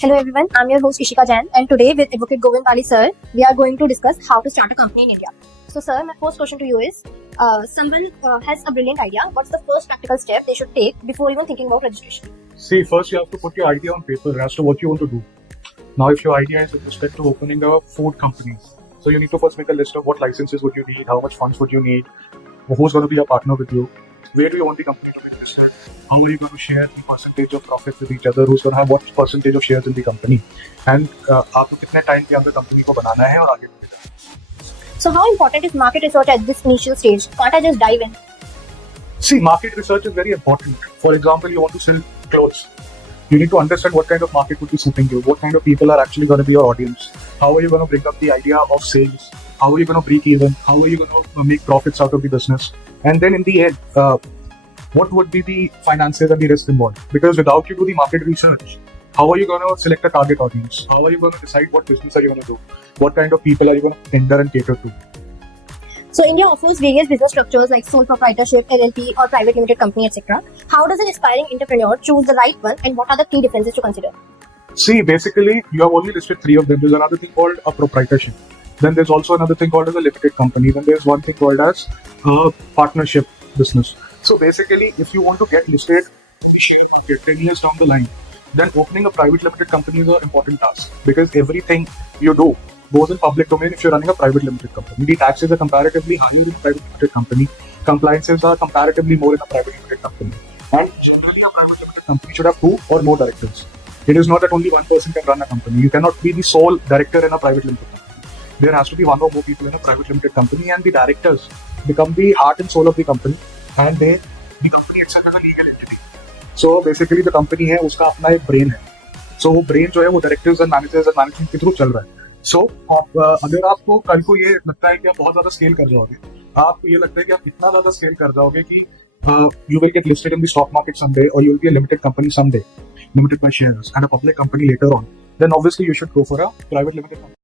Hello everyone, I'm your host Ishika Jain, and today with Advocate Govind Pali sir, we are going to discuss how to start a company in India. So sir, my first question to you is, someone has a brilliant idea. What's the first practical step they should take before even thinking about registration? See, first you have to put your idea on paper as to what you want to do. Now, if your idea is with respect to opening a food company, so you need to first make a list of what licenses would you need, how much funds would you need, who's going to be a partner with you, where do you want the company to make this at, how are you going to share the percentage of profit with each other, who's going to have what percentage of shares in the company, and आपको कितने time के अंदर company को बनाना है और आगे बढ़ेगा. So how important is market research at this initial stage? Can't I just dive in? See, market research is very important. For example, you want to sell clothes. You need to understand what kind of market would be suiting you, what kind of people are actually going to be your audience, how are you going to bring up the idea of sales, how are you going to break even, how are you going to make profits out of the business, and then in the end, what would be the finances and the risk involved? Because without you do the market research, how are you going to select a target audience? How are you going to decide what business are you going to do? What kind of people are you going to tender and cater to? So India offers various business structures like sole proprietorship, LLP or private limited company, etc. How does an aspiring entrepreneur choose the right one, and what are the key differences to consider? See, basically, you have only listed three of them. There's another thing called a proprietorship. Then there's also another thing called as a limited company. Then there's one thing called as a partnership business. So basically, if you want to get listed 10 years down the line, then opening a private limited company is an important task, because everything you do goes in public domain if you're running a private limited company. The taxes are comparatively higher in a private limited company. Compliances are comparatively more in a private limited company. And generally, a private limited company should have 2 or more directors. It is not that only one person can run a company. You cannot be the sole director in a private limited company. There has to be one or more people in a private limited company, and the directors become the heart and soul of the company, and the company itself is a legal entity. So basically, the company है उसका अपना एक brain है. So वो brain जो है वो directors and managers and management के through चल रहा है. So अगर आपको कल को ये लगता है कि आप बहुत ज्यादा स्केल कर जाओगे, आपको ये लगता है कि आप इतना ज्यादा स्केल कर जाओगे कि you will get listed in the stock market someday, or you will be a limited company someday, limited by shares, and a public company later on, then obviously you should go for a private limited company.